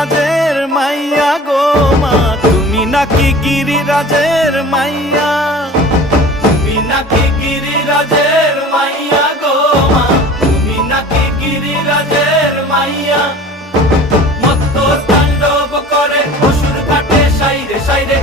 গিরিরাজের মাইয়া গো মা, তুমি নাকি গিরিরাজের মাইয়া, তুমি নাকি গিরিরাজের মাইয়া গো মা, তুমি নাকি গিরিরাজের মাইয়া। মত্ত তাণ্ডব করে অসুর কাটে সাইরে সাইরে।